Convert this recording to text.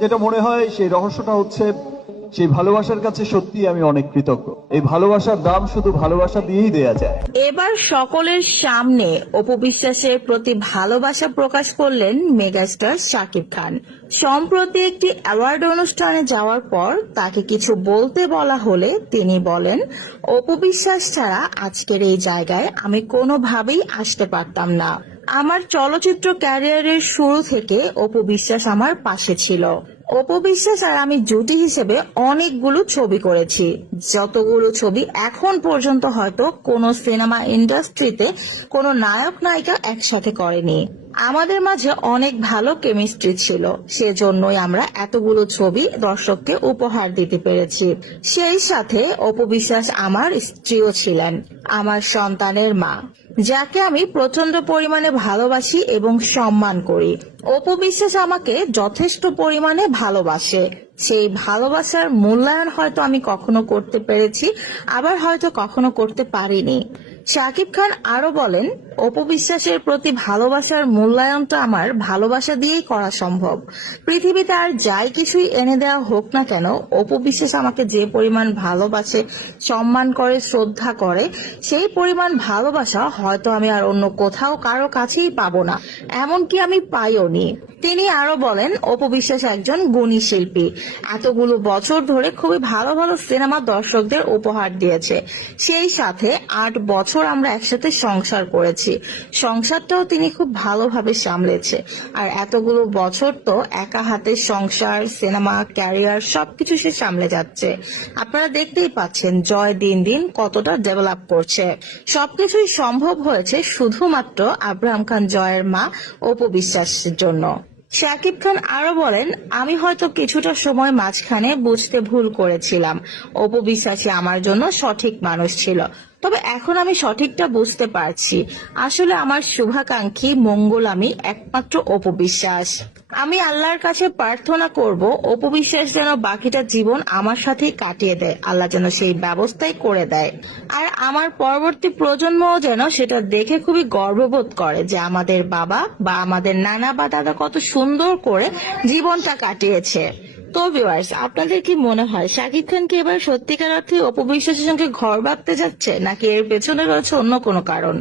যেটা মনে হয় সেই রহস্যটা হচ্ছে সেই ভালোবাসার কাছে সত্যি আমি অনেক কৃতজ্ঞ। এই ভালোবাসার দাম শুধু ভালোবাসা দিয়েই দেয়া যায়। এবার সকলের সামনে অপু বিশ্বাসের প্রতি ভালোবাসা প্রকাশ করলেন মেগাস্টার শাকিব খান। সম্প্রতি একটি অ্যাওয়ার্ড অনুষ্ঠানে যাওয়ার পর তাকে কিছু বলতে বলা হলে তিনি বলেন, অপু বিশ্বাস ছাড়া আজকের এই জায়গায় আমি কোনোভাবেই আসতে পারতাম না। আমার চলচ্চিত্র ক্যারিয়ারের শুরু থেকে অপু বিশ্বাস আমার পাশে ছিল। অপু বিশ্বাস আর আমি জুটি হিসেবে অনেকগুলো ছবি করেছি, যতগুলো ছবি এখন পর্যন্ত হয়তো কোনো সিনেমা ইন্ডাস্ট্রিতে কোনো নায়ক নায়িকা একসাথে করেনি। আমাদের মাঝে অনেক ভালো কেমিস্ট্রি ছিল, সেজন্যই আমরা এতগুলো ছবি দর্শককে উপহার দিতে পেরেছি। সেই সাথে অপু বিশ্বাস আমার স্ত্রীও ছিলেন, আমার সন্তানের মা, যাকে আমি প্রচন্ড পরিমাণে ভালোবাসি এবং সম্মান করি। অপু বিশ্বাস আমাকে যথেষ্ট পরিমাণে ভালোবাসে। সেই ভালোবাসার মূল্যায়ন হয়তো আমি কখনো করতে পেরেছি, আবার হয়তো কখনো করতে পারিনি। শাকিব খান আরো বলেন, অপু বিশ্বাসের প্রতি ভালোবাসার মূল্যায়নটা আমার ভালোবাসা দিয়েই করা সম্ভব। পৃথিবীতে আর যাই কিছুই এনে দেওয়া হোক না কেন, অপু বিশ্বাস আমাকে যে পরিমাণ ভালোবাসে, সম্মান করে, শ্রদ্ধা করে, সেই পরিমাণ ভালোবাসা হয়তো আমি আর অন্য কোথাও কারো কাছেই পাবো না, এমনকি আমি পাইও নি। তিনি আরো বলেন, অপু বিশ্বাস একজন গুণী শিল্পী, এতগুলো বছর ধরে খুবই ভালো ভালো সিনেমা দর্শকদের উপহার দিয়েছে। সেই সাথে 8 বছর আমরা একসাথে সংসার করেছি, সংসারটাও তিনি খুব ভালোভাবে সামলেছে। আর এতগুলো বছর তো একা হাতে সংসার, সিনেমা, ক্যারিয়ার সবকিছু সে সামলে যাচ্ছে। আপনারা দেখতেই পাচ্ছেন জয় দিন দিন কতটা ডেভেলপ করছে। সবকিছুই সম্ভব হয়েছে শুধুমাত্র আব্রাহাম খান জয়ের মা অপু বিশ্বাসের জন্য। শাকিব খান আরো বলেন, আমি হয়তো কিছুটা সময় মাঝখানে বুঝতে ভুল করেছিলাম। অপু বিশ্বাসী আমার জন্য সঠিক মানুষ ছিল, তবে এখন আমি সঠিকটা বুঝতে পারছি। আসলে আমার শুভাকাঙ্ক্ষী মঙ্গল আমি একমাত্র অপু বিশ্বাস। আমি আল্লাহর কাছে প্রার্থনা করব অপু বিশ্বাস যেন বাকিটা জীবন আমার সাথেই কাটিয়ে দেয়, আল্লাহ যেন সেই ব্যবস্থাই করে দেয়। আর আমার পরবর্তী প্রজন্মও যেন সেটা দেখে খুবই গর্ববোধ করে যে আমাদের বাবা বা আমাদের নানা বা দাদা কত সুন্দর করে জীবনটা কাটিয়েছে। তো ভিউয়ার্স, আপনাদের কি মনে হয় শাকিব খান কি এবার সত্যিকার অর্থে অপু বিশ্বাসের সঙ্গে ঘর বাঁধতে যাচ্ছে, নাকি এর পেছনে রয়েছে অন্য কোনো কারণ?